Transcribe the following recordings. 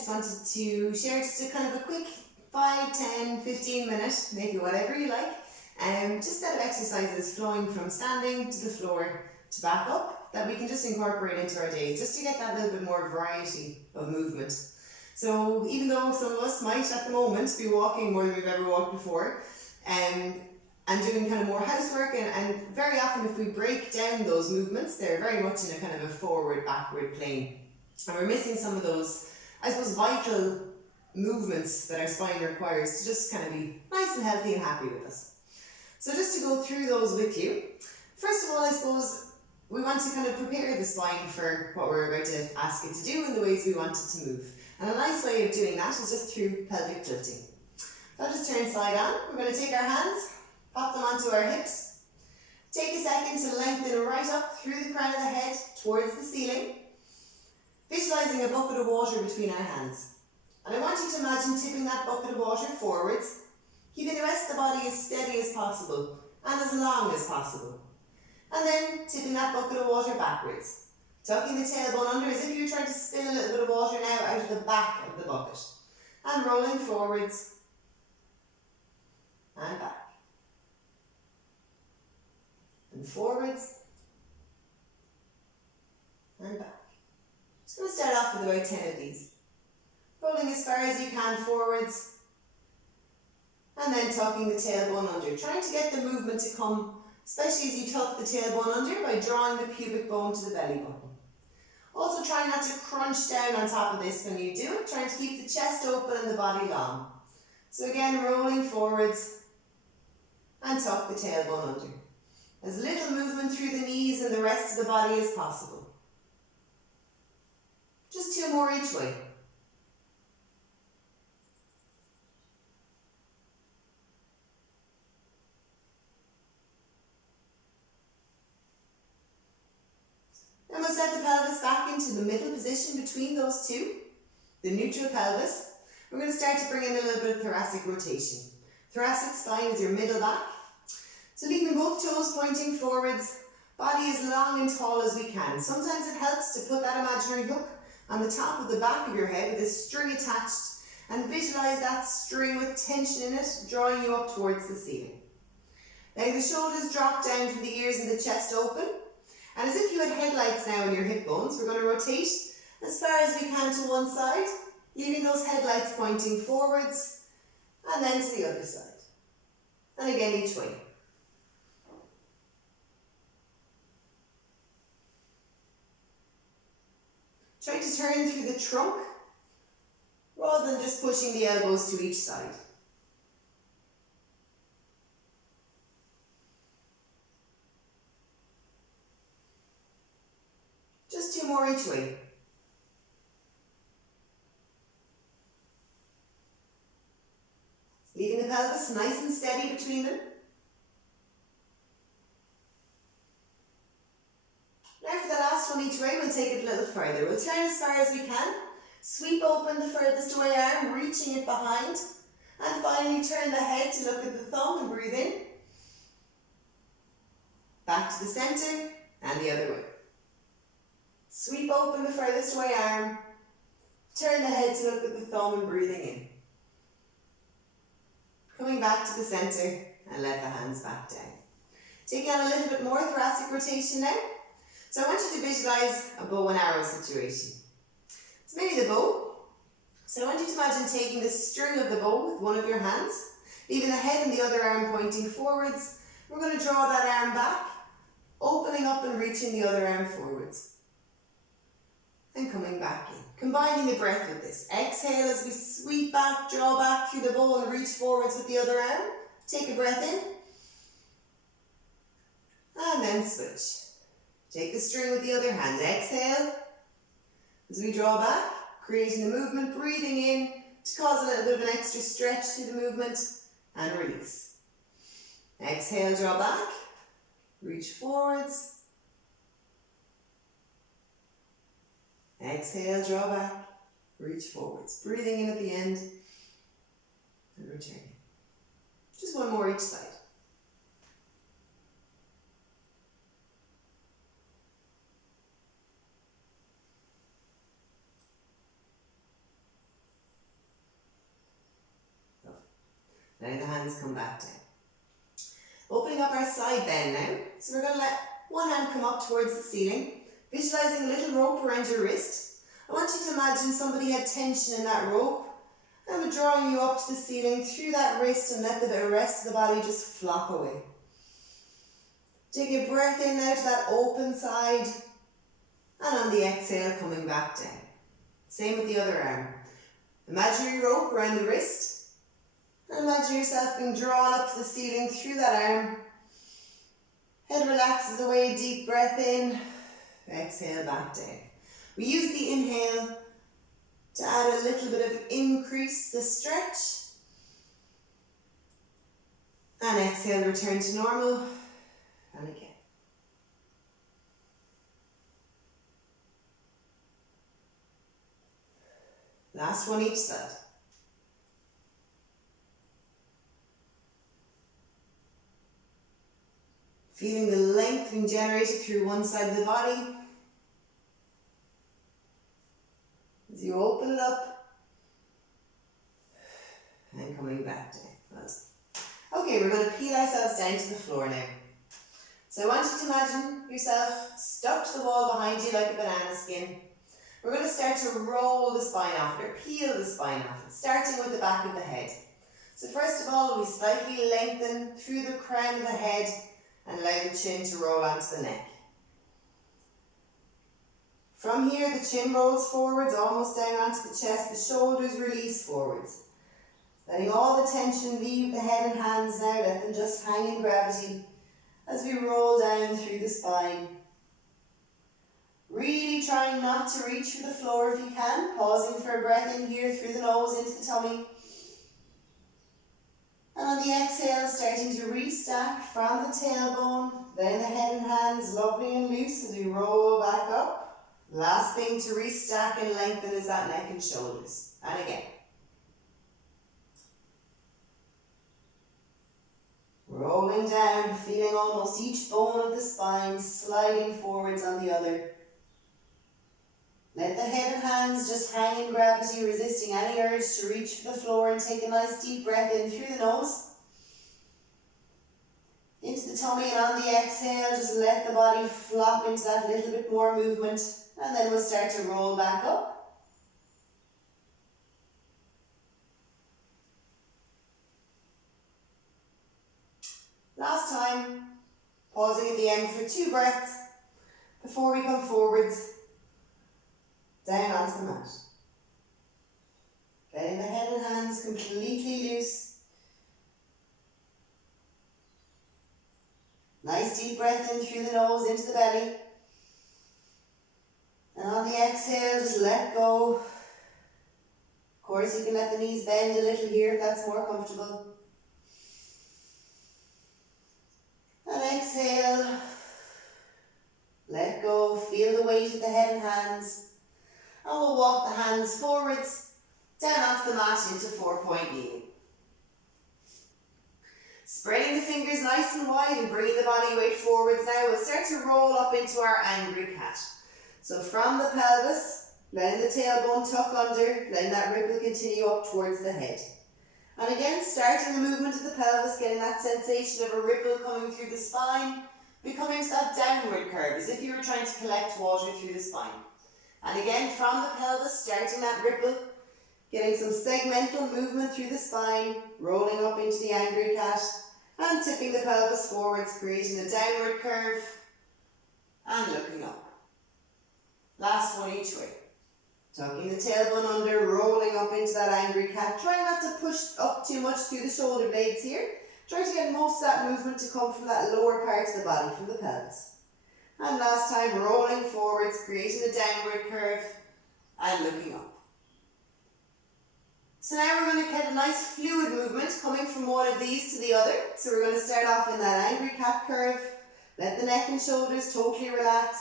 just wanted to share just a kind of a quick 5, 10, 15 minute, maybe whatever you like, just set of exercises flowing from standing to the floor to back up that we can just incorporate into our day, just to get that little bit more variety of movement. So even though some of us might at the moment be walking more than we've ever walked before, and doing kind of more housework, and very often if we break down those movements, they're very much in a kind of a forward, backward plane. And we're missing some of those, I suppose, vital movements that our spine requires to just kind of be nice and healthy and happy with us. So just to go through those with you, first of all, I suppose we want to kind of prepare the spine for what we're about to ask it to do and the ways we want it to move. And a nice way of doing that is just through pelvic tilting. So I'll just turn side on. We're going to take our hands, pop them onto our hips. Take a second to lengthen right up through the crown of the head towards the ceiling. Visualising a bucket of water between our hands. And I want you to imagine tipping that bucket of water forwards, keeping the rest of the body as steady as possible and as long as possible. And then tipping that bucket of water backwards. Tucking the tailbone under as if you were trying to spill a little bit of water now out of the back of the bucket. And rolling forwards and back. And forwards and back. Just going to start off with about 10 of these. Rolling as far as you can forwards. And then tucking the tailbone under. Trying to get the movement to come, especially as you tuck the tailbone under, by drawing the pubic bone to the belly button. Also try not to crunch down on top of this when you do it, trying to keep the chest open and the body long. So again, rolling forwards and tuck the tailbone under. As little movement through the knees and the rest of the body as possible. Just 2 more each way. Then we'll set the pelvis back into the middle position between those two, the neutral pelvis. We're going to start to bring in a little bit of thoracic rotation. Thoracic spine is your middle back. So leaving both toes pointing forwards, body as long and tall as we can. Sometimes it helps to put that imaginary hook on the top of the back of your head with a string attached, and visualize that string with tension in it, drawing you up towards the ceiling. Now the shoulders drop down through the ears and the chest open. And as if you had headlights now in your hip bones, we're going to rotate as far as we can to one side, leaving those headlights pointing forwards, and then to the other side. And again each way. Try to turn through the trunk, rather than just pushing the elbows to each side. Just 2 more each way. Leaving the pelvis nice and steady between them. Now for the last one each way, we'll take it a little further. We'll turn as far as we can. Sweep open the furthest away arm, reaching it behind. And finally turn the head to look at the thumb and breathe in. Back to the centre and the other way. Sweep open the furthest away arm, turn the head to look at the thumb and breathing in. Coming back to the centre and let the hands back down. Taking on a little bit more thoracic rotation now. So I want you to visualise a bow and arrow situation. It's maybe the bow. So I want you to imagine taking the string of the bow with one of your hands, leaving the head and the other arm pointing forwards. We're going to draw that arm back, opening up and reaching the other arm forwards. And coming back in. Combining the breath with this. Exhale as we sweep back, draw back through the bow and reach forwards with the other arm. Take a breath in. And then switch. Take the string with the other hand. Exhale as we draw back, creating the movement, breathing in to cause a little bit of an extra stretch through the movement, and release. Exhale, draw back, reach forwards. Exhale, draw back, reach forwards. Breathing in at the end and returning. Just 1 more each side. Letting the hands come back down. Opening up our side bend now. So we're going to let one hand come up towards the ceiling. Visualizing a little rope around your wrist. I want you to imagine somebody had tension in that rope. And we're drawing you up to the ceiling through that wrist and let the rest of the body just flop away. Take a breath in now to that open side. And on the exhale, coming back down. Same with the other arm. Imaginary rope around the wrist. And imagine yourself being drawn up to the ceiling through that arm. Head relaxes away, deep breath in. Exhale back down. We use the inhale to add a little bit of increase the stretch. And exhale, return to normal. And again. Last one each side. Feeling the length being generated through one side of the body. As you open it up. And coming back down. Okay, we're going to peel ourselves down to the floor now. So I want you to imagine yourself stuck to the wall behind you like a banana skin. We're going to start to roll the spine off, or peel the spine off, starting with the back of the head. So first of all, we slightly lengthen through the crown of the head and allow the chin to roll onto the neck. From here, the chin rolls forwards, almost down onto the chest, the shoulders release forwards. Letting all the tension leave the head and hands now, let them just hang in gravity as we roll down through the spine. Really trying not to reach for the floor if you can, pausing for a breath in here through the nose into the tummy. And on the exhale, starting to restack from the tailbone, then the head and hands lovely and loose as we roll back up. Last thing to restack and lengthen is that neck and shoulders. And again. Rolling down, feeling almost each bone of the spine sliding forwards on the other. Let the head and hands just hang in gravity, resisting any urge to reach for the floor, and take a nice deep breath in through the nose. Into the tummy, and on the exhale, just let the body flop into that little bit more movement, and then we'll start to roll back up. Last time, pausing at the end for 2 breaths before we come forwards. Down onto the mat. Letting the head and hands completely loose. Nice deep breath in through the nose into the belly. And on the exhale, just let go. Of course, you can let the knees bend a little here if that's more comfortable. And exhale. Let go. Feel the weight of the head and hands. And we'll walk the hands forwards, down onto the mat into 4-point kneeling. Spreading the fingers nice and wide and bringing the body weight forwards now, we'll start to roll up into our angry cat. So from the pelvis, letting the tailbone tuck under, letting that ripple continue up towards the head. And again, starting the movement of the pelvis, getting that sensation of a ripple coming through the spine, becoming to that downward curve, as if you were trying to collect water through the spine. And again, from the pelvis, starting that ripple, getting some segmental movement through the spine, rolling up into the angry cat, and tipping the pelvis forwards, creating a downward curve, and looking up. Last one each way. Tucking the tailbone under, rolling up into that angry cat. Try not to push up too much through the shoulder blades here. Try to get most of that movement to come from that lower part of the body, from the pelvis. And last time, rolling forwards, creating a downward curve, and looking up. So now we're going to get a nice fluid movement coming from one of these to the other. So we're going to start off in that angry cat curve. Let the neck and shoulders totally relax.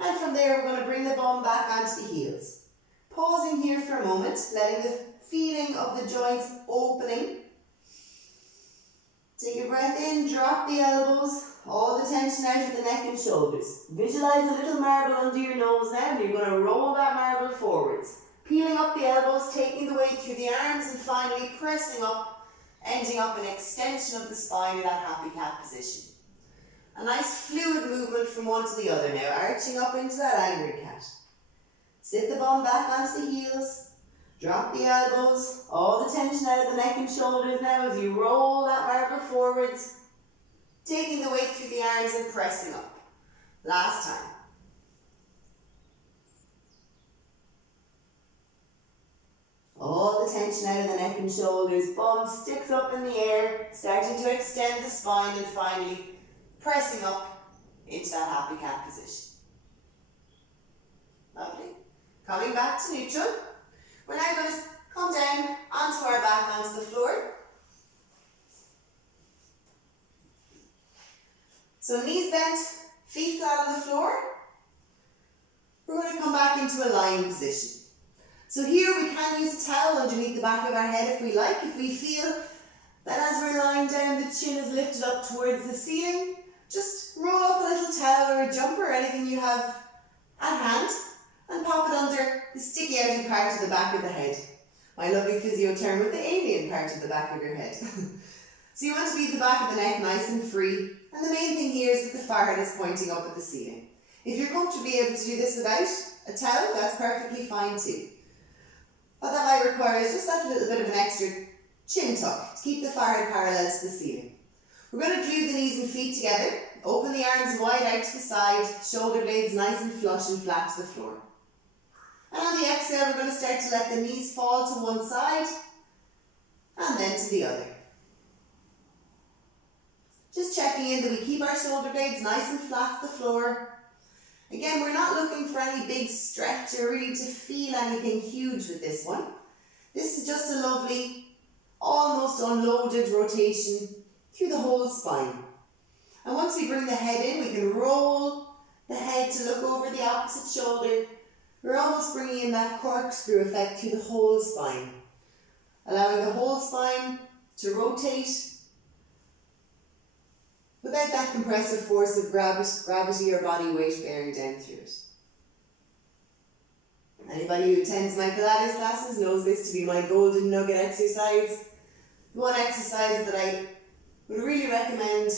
And from there, we're going to bring the bum back onto the heels. Pausing here for a moment, letting the feeling of the joints opening. Take a breath in, drop the elbows, all the tension out of the neck and shoulders. Visualize a little marble under your nose now, and you're going to roll that marble forwards. Peeling up the elbows, taking the weight through the arms, and finally pressing up, ending up in extension of the spine in that happy cat position. A nice fluid movement from one to the other now, arching up into that angry cat. Sit the bum back onto the heels, drop the elbows, all the tension out of the neck and shoulders now as you roll that marble forwards, taking the weight through the arms and pressing up. Last time. All the tension out of the neck and shoulders, bum sticks up in the air, starting to extend the spine and finally pressing up into that happy cat position. Lovely. Coming back to neutral. We're now going to come down onto our back onto the floor. So knees bent, feet flat on the floor. We're going to come back into a lying position. So here we can use a towel underneath the back of our head if we like. If we feel that as we're lying down, the chin is lifted up towards the ceiling, just roll up a little towel or a jumper or anything you have at hand and pop it under the sticky outy part of the back of the head. My lovely physio term with the alien part of the back of your head. So you want to leave the back of the neck nice and free, and the main thing here is that the forehead is pointing up at the ceiling. If you're comfortably able to do this without a towel, that's perfectly fine too. What that might require is just that little bit of an extra chin tuck to keep the forehead parallel to the ceiling. We're going to glue the knees and feet together, open the arms wide out to the side, shoulder blades nice and flush and flat to the floor. And on the exhale, we're going to start to let the knees fall to one side and then to the other. Just checking in that we keep our shoulder blades nice and flat to the floor. Again, we're not looking for any big stretch or really to feel anything huge with this one. This is just a lovely, almost unloaded rotation through the whole spine. And once we bring the head in, we can roll the head to look over the opposite shoulder. We're almost bringing in that corkscrew effect through the whole spine, allowing the whole spine to rotate without that compressive force of gravity or body weight bearing down through it. Anybody who attends my Pilates classes knows this to be my golden nugget exercise. One exercise that I would really recommend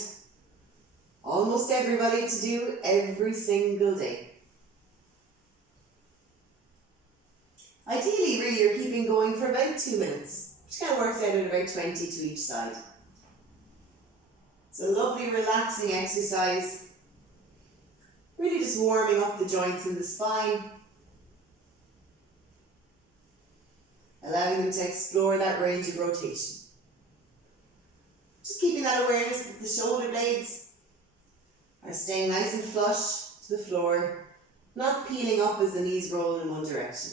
almost everybody to do every single day. Ideally, really, you're keeping going for about 2 minutes, which kind of works out at about 20 to each side. It's a lovely, relaxing exercise, really just warming up the joints in the spine, allowing them to explore that range of rotation. Just keeping that awareness that the shoulder blades are staying nice and flush to the floor, not peeling up as the knees roll in one direction.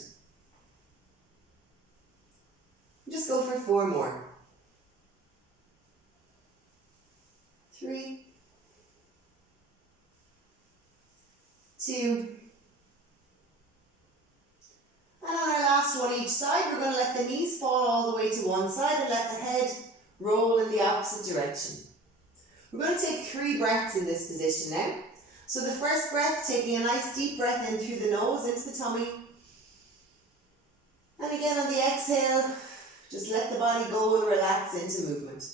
Just go for 4 more. 3, 2, and on our last one each side, we're going to let the knees fall all the way to one side and let the head roll in the opposite direction. We're going to take 3 breaths in this position now. So the first breath, taking a nice deep breath in through the nose into the tummy. And again on the exhale, just let the body go and relax into movement.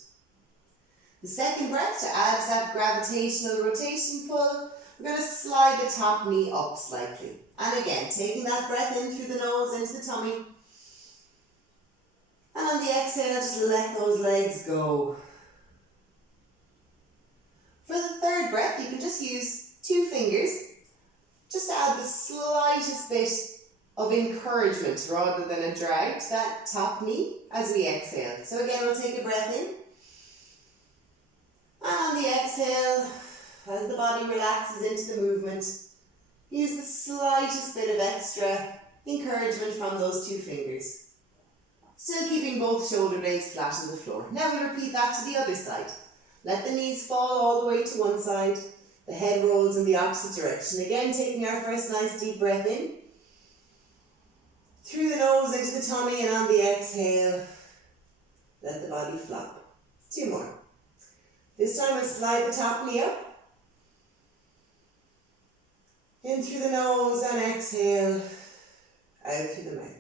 The second breath, to add to that gravitational rotation pull, we're going to slide the top knee up slightly. And again, taking that breath in through the nose into the tummy. And on the exhale, just let those legs go. For the third breath, you can just use 2 fingers, just to add the slightest bit of encouragement rather than a drag to that top knee as we exhale. So again, we'll take a breath in. And on the exhale, as the body relaxes into the movement, use the slightest bit of extra encouragement from those 2 fingers. Still keeping both shoulder blades flat on the floor. Now we'll repeat that to the other side. Let the knees fall all the way to one side. The head rolls in the opposite direction. Again, taking our first nice deep breath in. Through the nose into the tummy, and on the exhale, let the body flop. 2 more. This time we'll slide the top knee up. In through the nose and exhale, out through the mouth.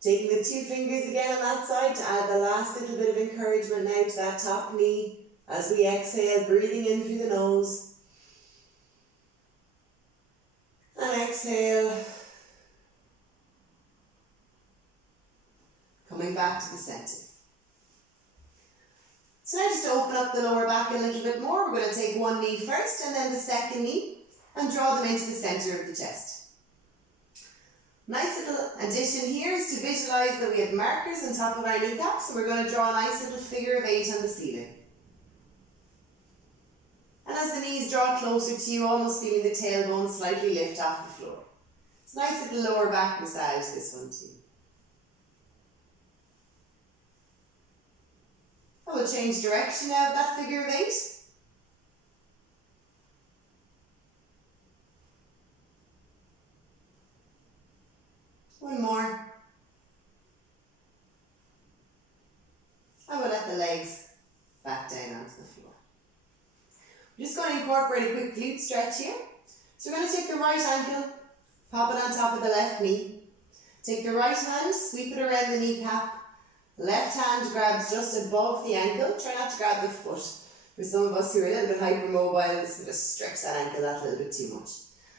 Taking the 2 fingers again on that side to add the last little bit of encouragement now to that top knee as we exhale, breathing in through the nose. And exhale. Coming back to the centre. So now just to open up the lower back a little bit more, we're going to take one knee first and then the second knee and draw them into the centre of the chest. Nice little addition here is to visualise that we have markers on top of our kneecaps, and we're going to draw a nice little figure of 8 on the ceiling. And as the knees draw closer to you, almost feeling the tailbone slightly lift off the floor. It's a nice little lower back massage, this one too. I will change direction now of that figure of 8. One more. And we'll let the legs back down onto the floor. We're just going to incorporate a quick glute stretch here. So we're going to take the right ankle, pop it on top of the left knee. Take the right hand, sweep it around the kneecap. Left hand grabs just above the ankle. Try not to grab the foot. For some of us who are a little bit hypermobile, this will just stretch that ankle that little bit too much.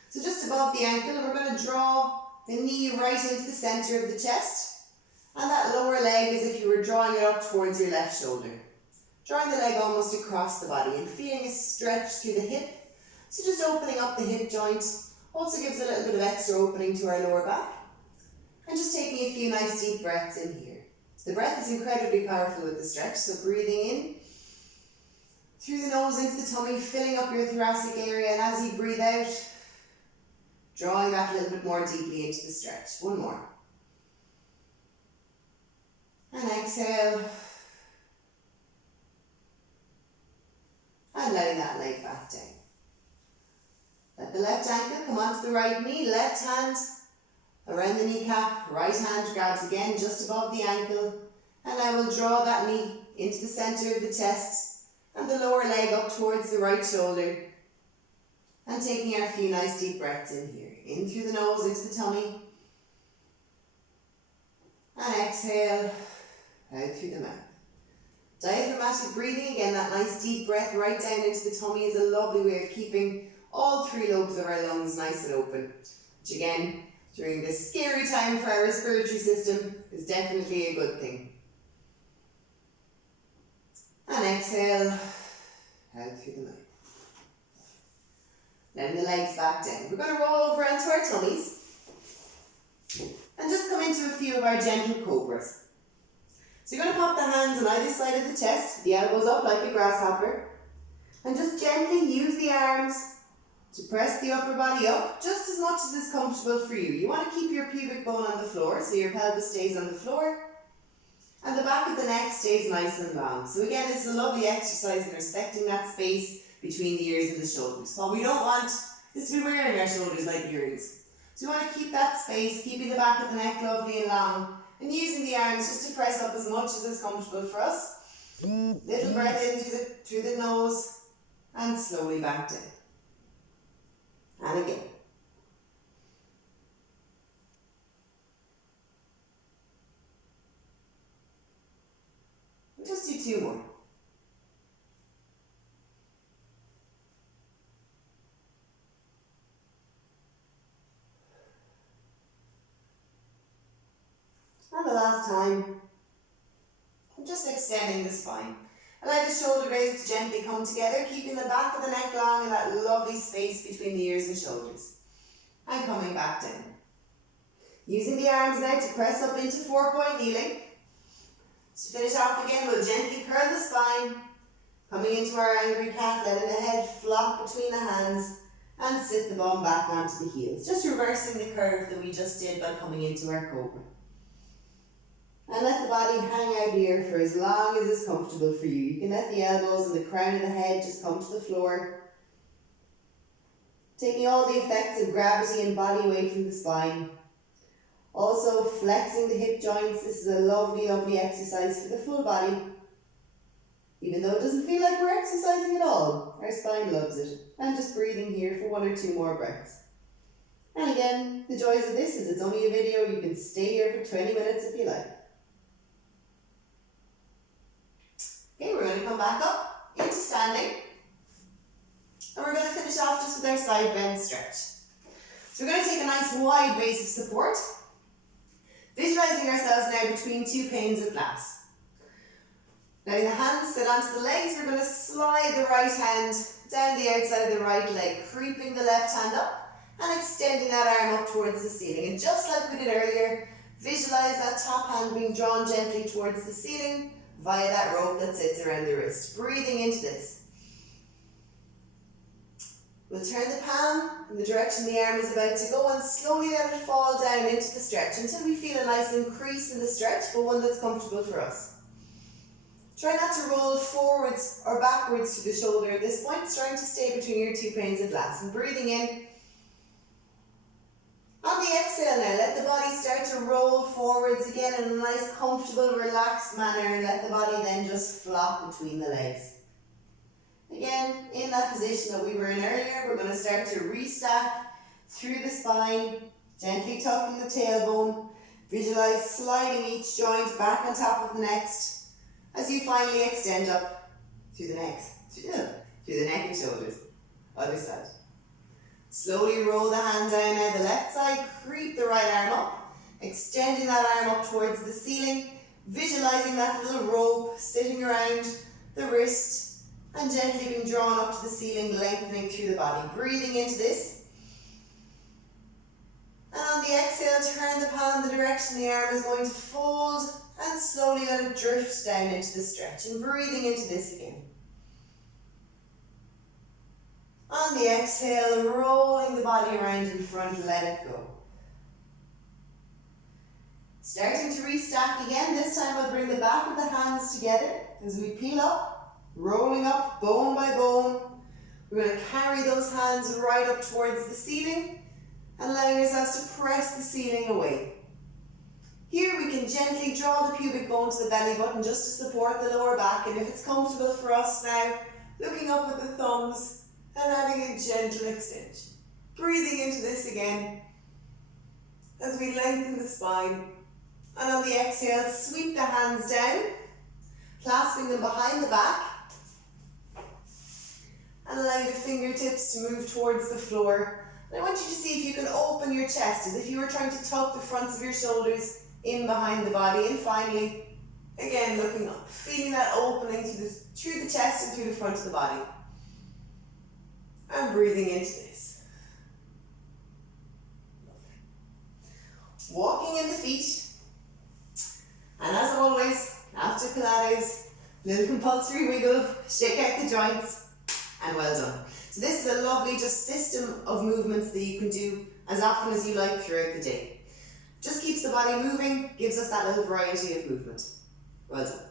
So just above the ankle, and we're going to draw the knee right into the centre of the chest. And that lower leg as if you were drawing it up towards your left shoulder. Drawing the leg almost across the body and feeling a stretch through the hip. So just opening up the hip joint also gives a little bit of extra opening to our lower back. And just taking a few nice deep breaths in here. The breath is incredibly powerful with the stretch, so breathing in through the nose into the tummy, filling up your thoracic area, and as you breathe out, drawing back a little bit more deeply into the stretch. One more. And exhale. And letting that leg back down. Let the left ankle come onto the right knee, left hand around the kneecap, right hand grabs again just above the ankle, and I will draw that knee into the centre of the chest and the lower leg up towards the right shoulder, and taking our few nice deep breaths in here. In through the nose, into the tummy, and exhale out through the mouth. Diaphragmatic breathing, again that nice deep breath right down into the tummy is a lovely way of keeping all 3 lobes of our lungs nice and open, which again, during this scary time for our respiratory system, is definitely a good thing. And exhale out through the mouth. Letting the legs back down. We're going to roll over onto our tummies and just come into a few of our gentle cobras. So you're going to pop the hands on either side of the chest, the elbows up like a grasshopper, and just gently use the arms to press the upper body up just as much as is comfortable for you. You want to keep your pubic bone on the floor so your pelvis stays on the floor and the back of the neck stays nice and long. So again, it's a lovely exercise in respecting that space between the ears and the shoulders. What we don't want is to be wearing our shoulders like earrings. So you want to keep that space, keeping the back of the neck lovely and long, and using the arms just to press up as much as is comfortable for us. Little breath in through the nose and slowly back down. And again. We'll just do 2 more. And the last time, I'm just extending the spine. Allow the shoulder blades to gently come together, keeping the back of the neck long and that lovely space between the ears and shoulders. And coming back down. Using the arms now to press up into 4-point kneeling. To finish off again, we'll gently curl the spine, coming into our angry cat, letting the head flop between the hands, and sit the bum back onto the heels. Just reversing the curve that we just did by coming into our cobra. And let the body hang out here for as long as is comfortable for you. You can let the elbows and the crown of the head just come to the floor. Taking all the effects of gravity and body weight from the spine. Also flexing the hip joints. This is a lovely, lovely exercise for the full body. Even though it doesn't feel like we're exercising at all, our spine loves it. And just breathing here for 1 or 2 more breaths. And again, the joys of this is it's only a video, you can stay here for 20 minutes if you like. Okay, we're going to come back up into standing. And we're going to finish off just with our side bend stretch. So we're going to take a nice wide base of support, visualizing ourselves now between two panes of glass. Letting the hands sit onto the legs, we're going to slide the right hand down the outside of the right leg, creeping the left hand up and extending that arm up towards the ceiling. And just like we did earlier, visualize that top hand being drawn gently towards the ceiling via that rope that sits around the wrist. Breathing into this. We'll turn the palm in the direction the arm is about to go and slowly let it fall down into the stretch until we feel a nice increase in the stretch, but one that's comfortable for us. Try not to roll forwards or backwards to the shoulder at this point, trying to stay between your two panes of glass. And breathing in. On the exhale now, let the body start to roll forwards again in a nice, comfortable, relaxed manner, and let the body then just flop between the legs. Again, in that position that we were in earlier, we're going to start to restack through the spine, gently tucking the tailbone. Visualize sliding each joint back on top of the next as you finally extend up through the neck and shoulders. Other side. Slowly roll the hand down now the left side, creep the right arm up, extending that arm up towards the ceiling, visualizing that little rope sitting around the wrist and gently being drawn up to the ceiling, lengthening through the body. Breathing into this. And on the exhale, turn the palm the direction the arm is going to fold and slowly let it drift down into the stretch. And breathing into this again. On the exhale, rolling the body around in front, let it go. Starting to restack again. This time we'll bring the back of the hands together as we peel up, rolling up bone by bone. We're going to carry those hands right up towards the ceiling and allowing ourselves to press the ceiling away. Here we can gently draw the pubic bone to the belly button just to support the lower back, and if it's comfortable for us now, looking up at the thumbs and adding a gentle extension. Breathing into this again as we lengthen the spine. And on the exhale, sweep the hands down, clasping them behind the back and allowing the fingertips to move towards the floor. And I want you to see if you can open your chest as if you were trying to tuck the fronts of your shoulders in behind the body. And finally, again, looking up, feeling that opening through the chest and through the front of the body. And breathing into this. Walking in the feet. And as always, after Pilates, little compulsory wiggle, shake out the joints, and well done. So this is a lovely just system of movements that you can do as often as you like throughout the day. Just keeps the body moving, gives us that little variety of movement. Well done.